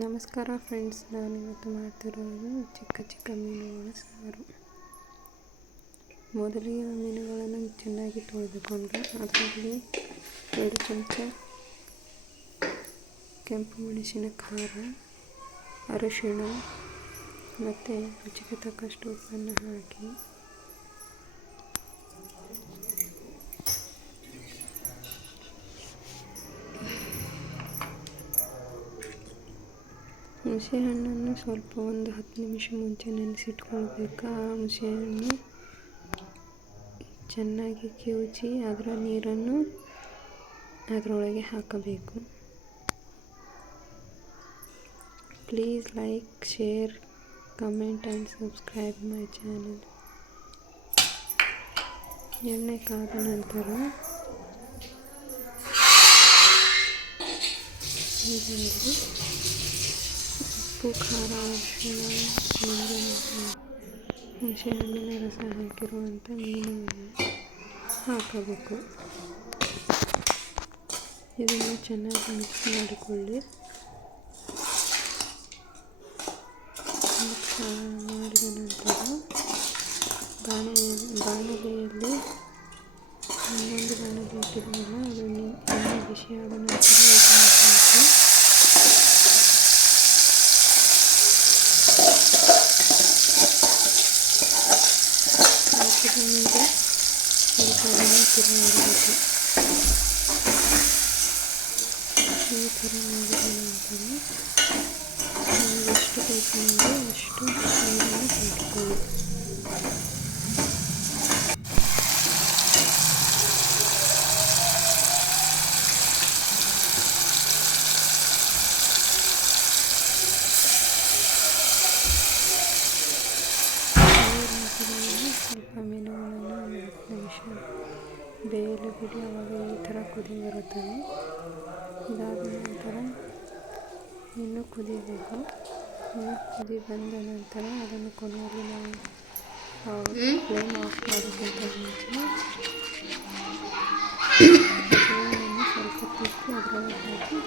ನಮಸ್ಕಾರ ಫ್ರೆಂಡ್ಸ್, ನಾನಿವತ್ತು ಮಾಡ್ತಿರೋದು ಚಿಕ್ಕ ಮೀನುಗಳ ಸಾರು. ಮೊದಲಿಗೆ ಮೀನುಗಳನ್ನು ಚೆನ್ನಾಗಿ ತೊಳೆದುಕೊಂಡು ಅದರಲ್ಲಿ 2 ಚಮಚ ಕೆಂಪು ಮೆಣಸಿನ ಖಾರ, ಅರಿಶಿಣ ಮತ್ತು ರುಚಿಗೆ ತಕ್ಕಷ್ಟು ಉಪ್ಪನ್ನು ಹಾಕಿ ಹುಣಸೆಹಣ್ಣನ್ನು ಸ್ವಲ್ಪ ಒಂದು 10 ನಿಮಿಷ ಮುಂಚೆ ನೆನೆಸಿಟ್ಕೊಳ್ಬೇಕು. ಆ ಹುಣಸೆಹಣ್ಣು ಚೆನ್ನಾಗಿ ಕಿವುಚಿ ಅದರ ನೀರನ್ನು ಅದರೊಳಗೆ ಹಾಕಬೇಕು. Please like, share, comment and subscribe my channel. ಎಣ್ಣೆ ಕಾದ ನಂತರ ಇದರಲ್ಲಿ ಉಪ್ಪು, ಖಾರ, ಅರಿಶಿಣ, ಹುಣಸೆಹಣ್ಣಿನ ರಸ ಹಾಕಿರುವಂಥ ಮೀನನ್ನು ಹಾಕಬೇಕು. ಇದನ್ನು ಚೆನ್ನಾಗಿ ಮಿಕ್ಸ್ ಮಾಡಿಕೊಳ್ಳಿ. ಮಿಕ್ಸ್ ಮಾಡಿದ ನಂತರ ಬಾಣಲೆಯಲ್ಲಿ ಇನ್ನೊಂದು ಬಾಣಲೆ ಇಟ್ಟಿರೋಣ. ಅದು ಎಣ್ಣೆ ಬಿಸಿಯಾದ ನಂತರ ಹಾಕಿದ ಮೇಲೆ ಸ್ವಲ್ಪ ತಿರುಗಬೇಕು. ಈ ಥರ ಮಾಡಿದ ನಂತರ ನಮಗೆ ಎಷ್ಟು ಬೇಕು ಅಂದರೆ ಅಷ್ಟು ನೀರನ್ನು ಹಾಕಿಕೊಳ್ಳಿ. ಸ್ವಲ್ಪ ಮೀನುಗಳನ್ನು 4 ನಿಮಿಷ ಬೇಯಲು ಬಿಡಿ. ಆವಾಗ ಈ ಥರ ಕುದಿ ಬರುತ್ತದೆ. ಇದಾದ ನಂತರ ಇನ್ನೂ ಕುದಿಬೇಕು. ಕುದಿ ಬಂದ ನಂತರ ಅದನ್ನು ಕೊನೆಯಲ್ಲಿ ನಾವು ಫ್ಲೇಮ್ ಆಫ್ ಮಾಡೋಕ್ಕಿಂತ ಮುಂಚೆ ಸ್ವಲ್ಪ ತಿಕ್ಕಿ ಅದರೊಳಗೆ ಹಾಕಿ